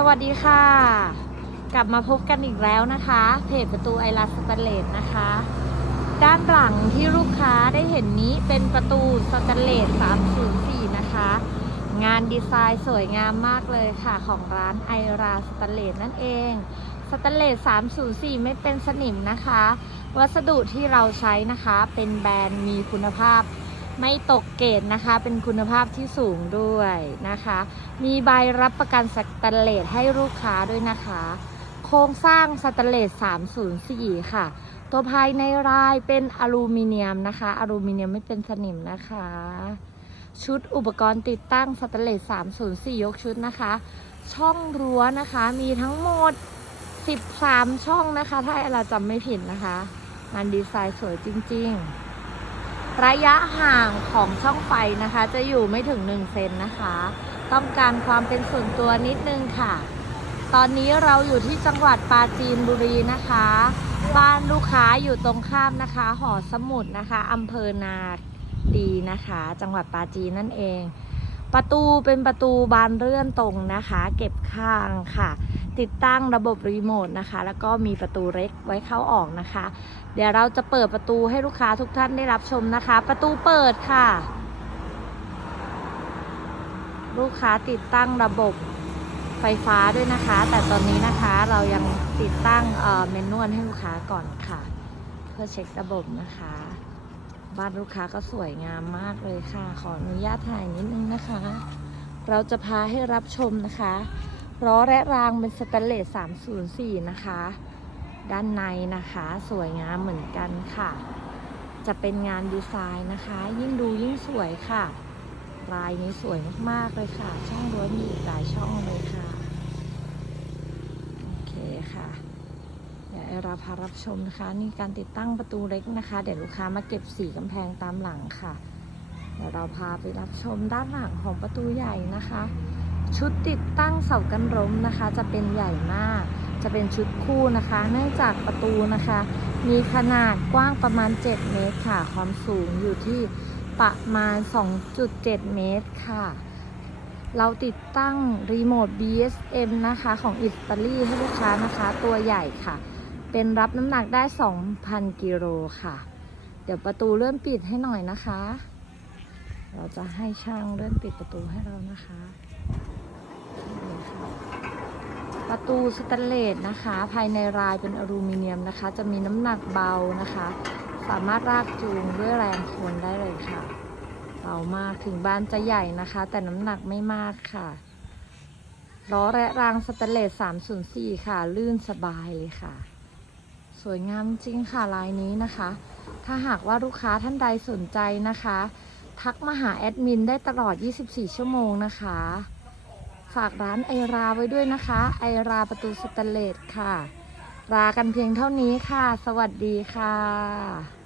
สวัสดีค่ะ กลับมาพบกันอีกแล้วนะคะ เพจประตูไอรัสสแตนเลสนะคะ ด้านหลังที่ลูกค้าได้เห็นนี้เป็นประตูสแตนเลส304 นะคะ งานดีไซน์สวยงามมากเลยค่ะ ของร้านไอราสแตนเลสนั่นเองสแตนเลส304 ไม่เป็นสนิมนะคะ วัสดุที่เราใช้นะคะ เป็นแบรนด์มีคุณภาพ ไม่ตกเกรดนะคะ เป็นคุณภาพที่สูงด้วยนะคะ มีใบรับประกันสแตนเลสให้ลูกค้าด้วยนะคะ โครงสร้างสแตนเลส 304 ค่ะ ตัวภายในรายเป็นอลูมิเนียมนะคะ อลูมิเนียมไม่เป็นสนิมนะคะ ชุดอุปกรณ์ติดตั้งสแตนเลส 304 ยกชุดนะคะ ช่องรั้วนะคะ มีทั้งหมด 13 ช่องนะคะ ถ้าเราจำไม่ผิดนะคะ งานดีไซน์สวยจริง ๆ ระยะห่างของช่องไฟนะคะ จะอยู่ไม่ถึง 1 เซนนะคะ ต้องการความเป็นส่วนตัวนิดนึงค่ะ ตอนนี้เราอยู่ที่จังหวัดปราจีนบุรีนะคะ บ้านลูกค้าอยู่ตรงข้ามนะคะ หอสมุดนะคะอำเภอนาดีนะคะ จังหวัดปราจีนนั่นเอง ประตูเป็นประตูบานเลื่อนตรงนะคะ เก็บข้างค่ะ ติดตั้งระบบรีโมทนะคะ แล้วก็มีประตูเล็กไว้เข้าออกนะคะ เดี๋ยวเราจะเปิดประตูให้ลูกค้าทุกท่านได้รับชมนะคะ ประตูเปิดค่ะ ลูกค้าติดตั้งระบบไฟฟ้าด้วยนะคะ แต่ตอนนี้นะคะเรายังติดตั้งเมนนวลให้ลูกค้าก่อนค่ะ เพื่อเช็คระบบนะคะ บ้านลูกค้าก็สวยงามมากเลยค่ะ ขออนุญาตถ่ายนิดนึงนะคะ เราจะพาให้รับชมนะคะ ล้อและรางเป็นสแตนเลส 304 นะคะ ด้านในนะคะสวยงามเหมือนกันค่ะ จะเป็นงานดีไซน์นะคะ ยิ่งดูยิ่งสวยค่ะ ลายนี้สวยมากๆเลยค่ะ ช่องรั้วมีอีกหลายช่องเลยค่ะ โอเคค่ะเดี๋ยวเราพารับชมนะคะ นี่การติดตั้งประตูเล็กนะคะ เดี๋ยวลูกค้ามาเก็บสีกำแพงตามหลังค่ะ เดี๋ยวเราพาไปรับชมด้านหลังของประตูใหญ่นะคะ ชุดติดตั้งเสากันล้มนะคะ จะเป็นใหญ่มาก จะเป็นชุดคู่นะคะ เนื่องจากประตูนะคะ มีขนาดกว้างประมาณ 7 เมตรค่ะ ความสูงอยู่ที่ประมาณ 2.7 เมตรค่ะ เราติดตั้งรีโมท BSM นะคะของอิตาลีให้ลูกค้านะคะ ตัวใหญ่ค่ะ เป็นรับน้ำหนักได้ 2,000 กิโลค่ะ เดี๋ยวประตูเลื่อนปิดให้หน่อยนะคะ เราจะให้ช่างเลื่อนปิดประตูให้เรานะคะนี่ค่ะ ประตูสแตนเลสนะคะ ภายในรายเป็นอลูมิเนียมนะคะ จะมีน้ำหนักเบานะคะ สามารถลากจูงด้วยแรงคนได้เลยค่ะเบามากถึงบ้านจะใหญ่นะคะ แต่น้ำหนักไม่มากค่ะล้อและรางสแตนเลส 304 ค่ะ ลื่นสบายเลยค่ะ สวยงามจริงค่ะลายนี้นะคะ ถ้าหากว่าลูกค้าท่านใดสนใจนะคะ ทักมาหาแอดมินได้ตลอด 24 ชั่วโมงนะคะ ฝากร้านไอราไว้ด้วยนะคะ ไอราประตูสแตนเลสค่ะลากันเพียงเท่านี้ค่ะ สวัสดีค่ะ